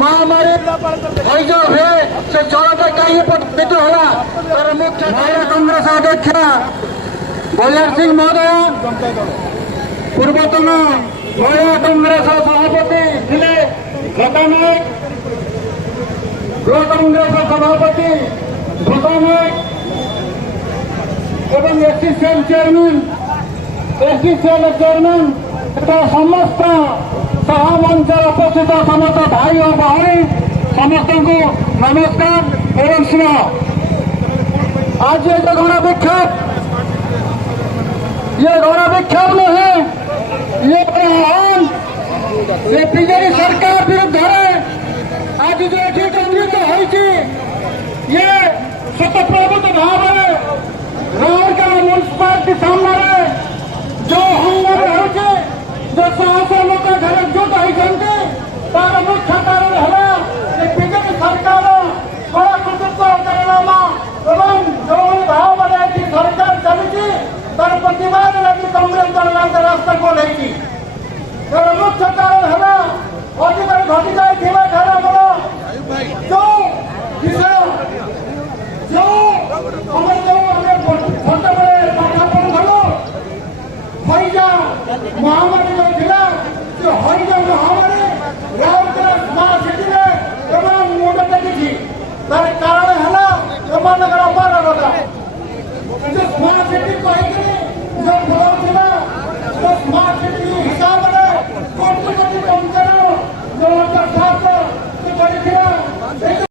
महामारी अभियोग हुए से जलता कहीं प्रभावित होला तर मुख्य महिला कांग्रेस अध्यक्ष बलियार सिंह महोदय पूर्वतन महिला कांग्रेस सभापति थे लता नायक ब्लॉक कांग्रेस सभापति भूषा नायक एवं एससीसीएल चेयरमैन एसडीसीएल चेयरमैन समस्त सहमंचर उपस्थित समस्त भाई और बहनी समस्त को नमस्कार एवं स्नेह। आज ये जो गण विक्षोभ नहीं ये आह्वान ये बीजेपी सरकार विरुद्ध आज जो ये केन्द्रित होती ये स्वतःप्रभुत्व भाव राउरकेला म्यूनिसिपालिटी सामने जो हंगामा हो जो साहस लोक घर एकजुट होती तार मुख्य